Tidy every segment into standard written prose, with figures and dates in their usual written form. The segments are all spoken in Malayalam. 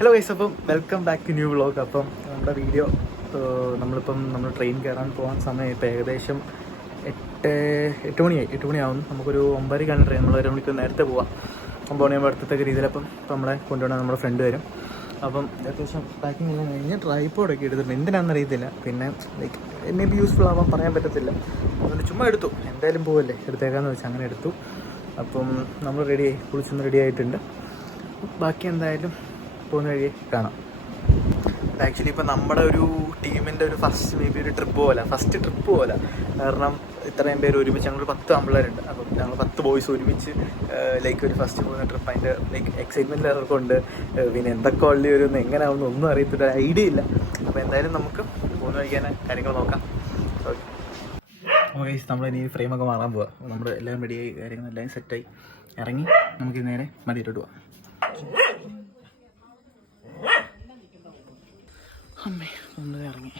ഹലോ ഗൈസ്, അപ്പം welcome back to new vlog. അപ്പം നമ്മുടെ വീഡിയോ നമ്മൾ ട്രെയിൻ കയറാൻ പോകാൻ സമയം ഇപ്പോൾ ഏകദേശം എട്ട് മണിയാവുന്നു. നമുക്കൊരു 9:30 ട്രെയിൻ. നമ്മൾ 1 മണിക്കൂർ നേരത്തെ പോവാം. 9 മണിയാകുമ്പോൾ അടുത്തത്തെ രീതിയിൽ അപ്പം നമ്മളെ കൊണ്ടുപോകണം. നമ്മുടെ ഫ്രണ്ട് വരും. അപ്പം അത്യാവശ്യം പാക്കിംഗ് എല്ലാം കഴിഞ്ഞ് ട്രൈപ്പോഡൊക്കെ എടുത്തിട്ടുണ്ട്. എന്തിനാണെന്ന് അറിയത്തില്ല. പിന്നെ ലൈക്ക് എന്നെ യൂസ്ഫുൾ ആവാൻ പറയാൻ പറ്റത്തില്ല. അതുകൊണ്ട് ചുമ്മാ എടുത്തു. എന്തായാലും പോവല്ലേ, എടുത്തേക്കാന്ന് വെച്ചാൽ അങ്ങനെ എടുത്തു. അപ്പം നമ്മൾ റെഡിയായി, കുളിച്ചൊന്ന് റെഡി ആയിട്ടുണ്ട്. ബാക്കി എന്തായാലും പോകുന്ന വഴി കാണാം. ആക്ച്വലി ഇപ്പോൾ നമ്മുടെ ഒരു ടീമിൻ്റെ ഒരു ഫസ്റ്റ് ട്രിപ്പ് പോലെ കാരണം ഇത്രയും പേര് ഒരുമിച്ച് ഞങ്ങൾ 10 ആമ്പിള്ളേരുണ്ട്. അപ്പം ഞങ്ങൾ 10 ബോയ്സ് ഒരുമിച്ച് ലൈക്ക് ഒരു ഫസ്റ്റ് പോകുന്ന ട്രിപ്പ്. അതിൻ്റെ ലൈക്ക് എക്സൈറ്റ്മെൻറ്റ് എല്ലാവർക്കുണ്ട്. പിന്നെ എന്തൊക്കെ ഉള്ളി വരുമെന്ന് എങ്ങനെ ആവുമെന്ന് ഒന്നും അറിയത്തില്ല, ഐഡിയ ഇല്ല. അപ്പോൾ എന്തായാലും നമുക്ക് പോകുന്ന വഴിക്കാൻ കാര്യങ്ങൾ നോക്കാം. ഓക്കെ, നമ്മളിനി ഫ്രെയിമൊക്കെ മാറാൻ പോവാം. നമ്മൾ എല്ലാം റെഡിയായി, കാര്യങ്ങളെല്ലാം സെറ്റായി ഇറങ്ങി നമുക്ക് നേരെ മടിയിലോട്ട് പോവാം. അമ്മേ, നമ്മൾ ഇറങ്ങി.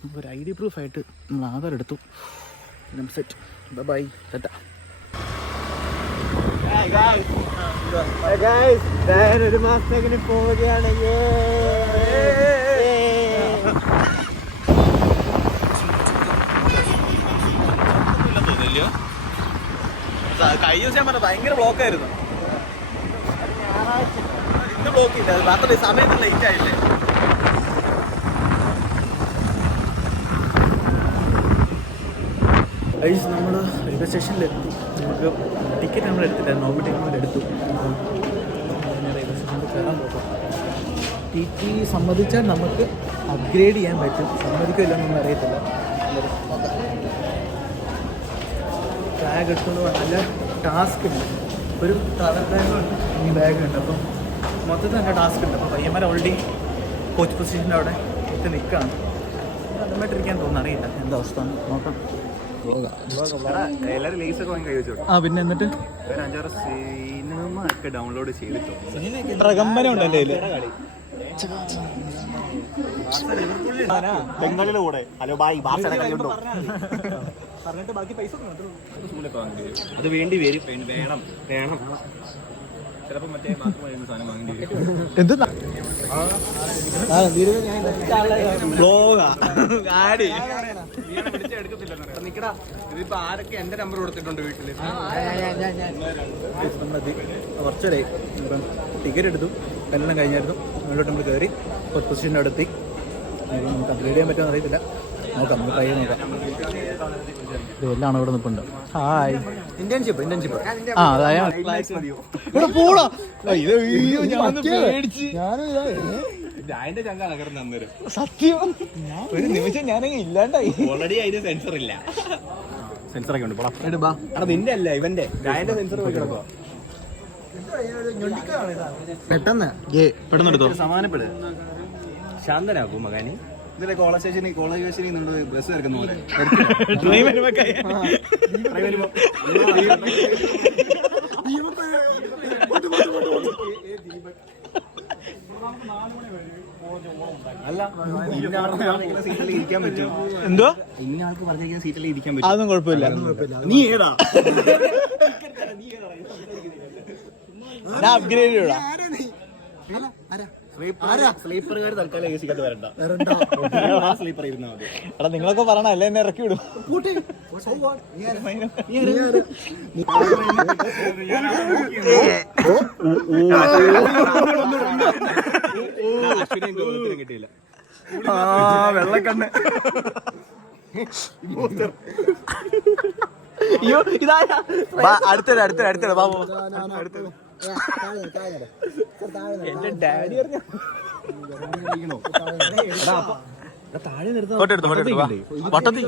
നമുക്കൊരു ID പ്രൂഫായിട്ട് നമ്മൾ ആധാർ എടുത്തു. സെറ്റ്. ബൈ ടാറ്റാ. ഒരു മാസത്തേക്കിന് പോവുകയാണെങ്കിൽ കഴിഞ്ഞ ദിവസം ഞാൻ പറഞ്ഞ ഭയങ്കര ബ്ലോക്കായിരുന്നു. ഇന്ന് ബ്ലോക്ക് ഇല്ല, മാത്രമല്ല സമയത്ത് ലേറ്റ് ആയില്ലേ. നമ്മൾ റെയിൽവേ സ്റ്റേഷനിലെത്തി. നമുക്ക് ടിക്കറ്റ് നമ്മൾ എടുത്തില്ല, നോർമൽ ടിക്കറ്റ് എടുത്തു. റെയിൽവേ സ്റ്റേഷനിൽ കയറാൻ പോകാം. TT സമ്മതിച്ചാൽ നമുക്ക് അപ്ഗ്രേഡ് ചെയ്യാൻ പറ്റും, സമ്മതിക്കില്ല എന്നൊന്നും അറിയത്തില്ല. ബാഗ് എടുത്തുകൊണ്ട് നല്ല ടാസ്ക് ഉണ്ട്. ഒരു ട്രാവൽ ബാഗുണ്ട്, ഈ ബാഗുണ്ട്. അപ്പം മൊത്തത്തിൽ നല്ല ടാസ്ക് ഉണ്ട്. അപ്പോൾ പയ്യന്മാർ ഓൾറെഡി കോച്ച് പൊസിഷൻ്റെ അവിടെ എത്തി നിൽക്കുകയാണ്. അതുമായിട്ടിരിക്കാൻ തോന്നുന്നു, അറിയില്ല എന്താ അവസ്ഥ നോക്കാം. എല്ലാവരും ലേസൊക്കെ വാങ്ങി കഴിച്ചു. പിന്നെ എന്നിട്ട് ഒരു 5-6 സിനിമ ഒക്കെ ഡൗൺലോഡ് ചെയ്തിട്ടു. പ്രകമ്പനം ഉണ്ടല്ലേ ബംഗാളിയുടെ കൂടെ. ഹലോ ബായ്, ബാർസയുടെ കളിയുണ്ടോ പറഞ്ഞിട്ട് ബാക്കി പൈസ അത് വേണ്ടി വരും. വേണം ചിലപ്പോൾ മറ്റേ സാധനം വാങ്ങേണ്ടി വരും. എന്ത് നിക്കടാ, ഇതിപ്പോ ആരൊക്കെ എന്റെ നമ്പർ കൊടുത്തിട്ടുണ്ട് വീട്ടില്. കുറച്ചേ ഇപ്പം ടിക്കറ്റ് എടുത്തു, എല്ലാം കഴിഞ്ഞായിരുന്നു. മുന്നോട്ട് നമ്മൾ കയറി പൊസിഷൻ്റെ അടുത്തി. നമുക്ക് അപ്ഗ്രേഡ് ചെയ്യാൻ പറ്റുമെന്ന് അറിയത്തില്ല, നോക്കാം. നമുക്ക് കൈ നോക്കാം. ഇതെല്ലാം ഇവിടെ നിൽപ്പുണ്ട്. ഹായ്, ഇന്റേൺഷിപ്പ് ആ സത്യം. ഒരു നിമിഷം ഞാനങ്ങ് ഇല്ലാണ്ടായി. ഓൾറെഡി അതിന് സെൻസർ ഇല്ല. സെൻസറൊക്കെ ഉണ്ട്. നിന്റെ അല്ല, ഇവന്റെ സെൻസർ പെട്ടെന്ന് എടുത്തോ. സമാനപ്പെടുക, ശാന്തനാക്കും മകാനി. ഇതിലെ കോളേജ് സ്റ്റേഷനിൽ നിന്ന് ബസ് ഇറക്കുന്ന പോലെ അല്ല. സീറ്റിൽ ഇരിക്കാൻ പറ്റും. എന്തോ ഇന്ന ആൾക്ക് പറഞ്ഞിരിക്കുന്ന സീറ്റിൽ ഇരിക്കാൻ പറ്റും. അതൊന്നും കുഴപ്പമില്ല. നീ ഏതാ അപ്ഗ്രേഡ് ചെയ്യൂടാ. സ്ലീപ്പറുകാർ തൽക്കാലം ഏസിക്കകത്ത് വരണ്ട. സ്ലീപ്പർ ഇരുന്നാൽ മതി. എടാ, നിങ്ങളൊക്കെ പറയണല്ലേ, എന്നെ ഇറക്കി വിടും. കിട്ടിയില്ല. വെള്ളക്കണ്ണ്. അയ്യോ, ഇതാരാ? അടുത്തത് എന്റെ ഡാഡി വട്ടത്തിൽ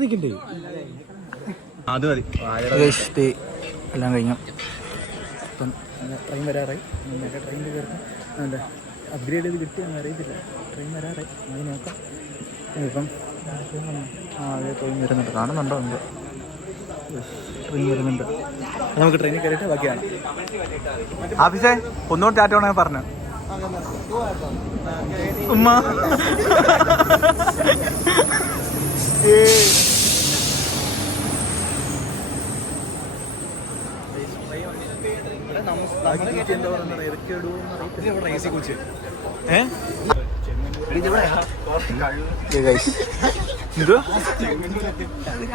നിൽക്കണ്ടേ. അത് മതി. എല്ലാം കഴിഞ്ഞു. ഇപ്പം ട്രെയിൻ വരാറായി. ട്രെയിനിൽ കയറുന്നു. എന്താ അപ്ഗ്രേഡ് ചെയ്ത് കിട്ടിയാന്ന് അറിയത്തില്ല. ട്രെയിൻ വരാറായി, അത് നോക്കാം. ഇപ്പം അതെ, ട്രെയിൻ വരുന്നുണ്ട്. കാണുന്നുണ്ടോ? ഉണ്ട്, ട്രെയിൻ വരുന്നുണ്ട്. നമുക്ക് ട്രെയിനിൽ കയറിയിട്ട് ബാക്കിയാണ്. ആഫീസേ, ഒന്നുകൂടെ ടാറ്റ വേണമെങ്കിൽ പറഞ്ഞു. ഉമ്മ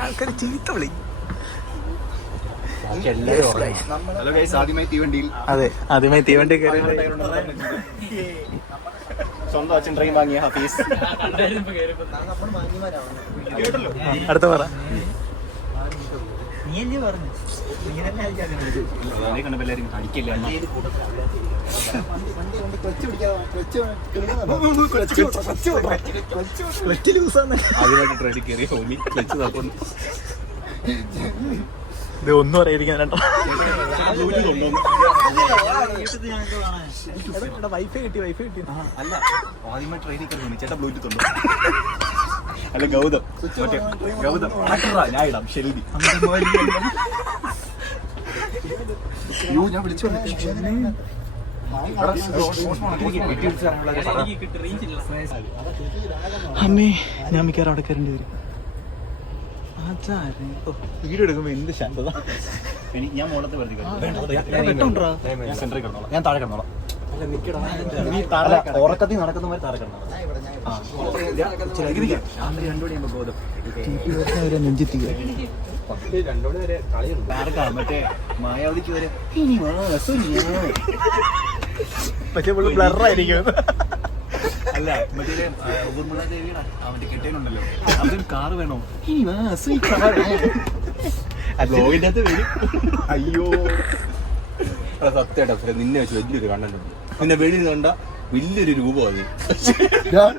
ആൾക്കാർ ചീത്ത വിളി. ഹലോ ഗൈസ്, ആദ്യമായി തീവണ്ടിയിൽ. അതെ, ആദ്യമായി തീവണ്ടി കയറി സ്വന്തം അച്ഛൻ ട്രെയിൻ വാങ്ങിയ ഹഫീസ്. അടുത്ത പറ. കണ്ടപ്പോ എല്ലാവരും അടിക്കില്ല. ആദ്യമായിട്ട് ട്രെയിനിൽ കയറി ഹോമി ക്ലച്ച് തപ്പുന്നു. ഇത് ഒന്നും അറിയാതിരിക്കാൻ വൈഫൈ കിട്ടി. അല്ല, ആദ്യമായി ട്രെയിനിൽ കയറി ചേട്ടാ ബ്ലൂടൂത്ത് ഉണ്ടോ? അല്ല ഗൗതം, ഗൗതം ഞാൻ ഇടാം. ശരി, ഞാൻ വിളിച്ചു. അമ്മേ, ഞാൻ മിക്കവാറും അവിടെ കയറേണ്ടി വരും. വീഡിയോ എടുക്കുമ്പോ എന്ത് ശാന്തത. ഞാൻ മോളത്തെ വെറുതെ ഞാൻ സെന്ററിൽ കിടന്നോളാം. ഞാൻ താഴെ കിടന്നോളാം. ഉറക്കത്തിൽ നടക്കുന്ന മാതിരി താഴെ കിടന്നോളാം. മറ്റേ മായാവതിക്ക് വരെ പക്ഷെ ബ്ലറായിരിക്കും. അല്ല, മറ്റേ ഊർമിള ദേവിയുടെ അവന്റെ കെട്ടേനുണ്ടല്ലോ, അതൊരു കാറ് വേണോ? ബ്ലോഗിന്റെ അകത്ത് വരും. അയ്യോ സത്യമായിട്ടാ, നിന്നെ വെച്ച് വലിയൊരു കണ്ടന്റ് ഉണ്ട്. നിന്നെ വെളിയിൽ നിന്ന് കണ്ട വലിയൊരു രൂപമാണ്.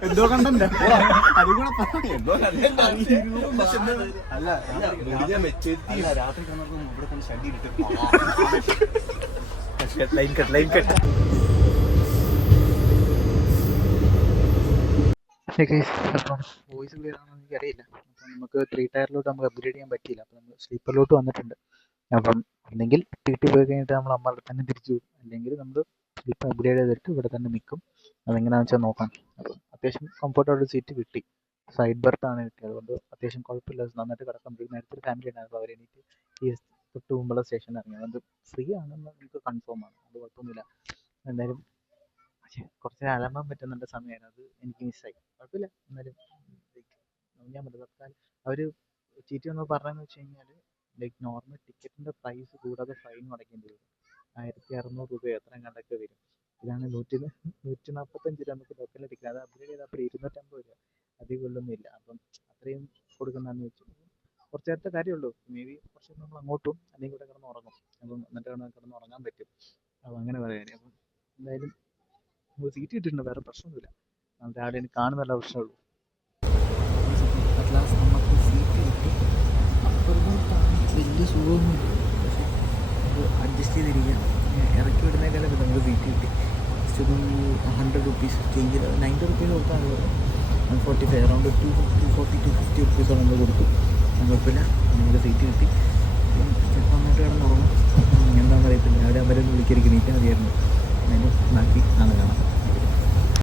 എന്തോ കണ്ടന്റ് അല്ല, രാത്രി കണ്ടപ്പോൾ ഇവിടെ കൊണ്ട് ഷഡിയിട്ട് ലൈൻ കട്ട്. അപ്പം വോയിസ് ക്ലിയർ ആണെന്ന് എനിക്കറിയില്ല. അപ്പം നമുക്ക് 3 ടയറിലോട്ട് നമുക്ക് അപ്ഗ്രേഡ് ചെയ്യാൻ പറ്റിയില്ല. അപ്പം നമ്മൾ സ്ലീപ്പറിലോട്ട് വന്നിട്ടുണ്ട്. അപ്പം ഒന്നെങ്കിൽ വീട്ടിൽ പോയി കഴിഞ്ഞിട്ട് നമ്മൾ അമ്മ തന്നെ തിരിച്ചു പോകും, അല്ലെങ്കിൽ നമ്മൾ സ്ലീപ്പർ അപ്ഗ്രേഡ് ചെയ്തിട്ട് ഇവിടെ തന്നെ നിൽക്കും. അതെങ്ങനെയാണെന്ന് വെച്ചാൽ നോക്കാം. അപ്പം അത്യാവശ്യം കംഫർട്ടബിൾ സീറ്റ് കിട്ടി. സൈഡ് ബർത്താണ് കിട്ടിയത്. അതുകൊണ്ട് അത്യാവശ്യം കുഴപ്പമില്ല, നന്നായിട്ട് കിടക്കാൻ പറ്റും. നേരത്തെ ഒരു ഫാമിലി ഉണ്ടായിരുന്നു, അവർ എനിക്ക് ഈ തൊട്ട് മുമ്പുള്ള സ്റ്റേഷനിൽ ഇറങ്ങി. അതുകൊണ്ട് ഫ്രീ ആണെന്ന് നമുക്ക് കൺഫേം ആണ്, അത് കുഴപ്പമൊന്നുമില്ല. എന്തായാലും കുറച്ച് അലമ്പാൻ പറ്റുന്നുണ്ട് സമയമാണ്, അത് എനിക്ക് മിസ്സായി. കുഴപ്പമില്ല, എന്നാലും ഞാൻ തൽക്കാലം അവർ ചീറ്റി വന്ന് പറഞ്ഞതെന്ന് വെച്ച് കഴിഞ്ഞാൽ ലൈക്ക് നോർമൽ ടിക്കറ്റിൻ്റെ പ്രൈസ് കൂടാതെ ഫൈൻ അടയ്ക്കേണ്ടി വരും. 1600 രൂപ എത്രയും കണ്ടൊക്കെ വരും. ഇതാണ് 145 രൂപ നമുക്ക് ലോക്കലിൽ ടിക്കറ്റ്. അത് അപ്ഗ്രേഡ് ചെയ്താൽ അപ്പോൾ 250 രൂപ, അതിൽ കൊള്ളൊന്നുമില്ല. അപ്പം അത്രയും കൊടുക്കുന്നതെന്ന് വെച്ചു കുറച്ച് നേരത്തെ കാര്യമുള്ളൂ. മേ ബി കുറച്ച് നമ്മൾ അങ്ങോട്ടും അല്ലെങ്കിൽ ഇവിടെ കിടന്ന് ഉറങ്ങും. അപ്പം എന്നിട്ട് കിടന്ന് ഉറങ്ങാൻ പറ്റും. അപ്പം അങ്ങനെ പറയാൻ. അപ്പം എന്തായാലും സീറ്റ് കിട്ടിയിട്ടുണ്ട്, വേറെ പ്രശ്നമൊന്നുമില്ല. രാവിലെ എനിക്ക് കാണുന്നല്ല പ്രശ്നമുള്ളൂ. അറ്റ്ലാസ്റ്റ് നമുക്ക് സീറ്റ് കിട്ടി. അപ്പുറത്താണ് വലിയ സുഖമൊന്നുമില്ല, പക്ഷേ അത് അഡ്ജസ്റ്റ് ചെയ്തിരിക്കാം. ഇറക്കി വിടുന്നേക്കാളും നമുക്ക് സീറ്റ് കിട്ടി. ജസ്റ്റ് ഒരു 100 റുപ്പീസ് ചേഞ്ച് 90 റുപ്പീസ് കൊടുത്താണുള്ളത്. 145 അറൗണ്ട് 240 250 റുപ്പീസോളം നമ്മൾ കൊടുത്തു. കുഴപ്പമില്ല, നമുക്ക് സീറ്റ് കിട്ടി. ചിലപ്പോൾ നന്നായിട്ട് കിടന്നുറങ്ങും. എന്താണെന്ന് അറിയത്തില്ല, അവരെ വിളിക്കരിക്കും നീറ്റാൽ മതിയായിരുന്നു. എന്നാലും ബാക്കി നാളെ കാണാം.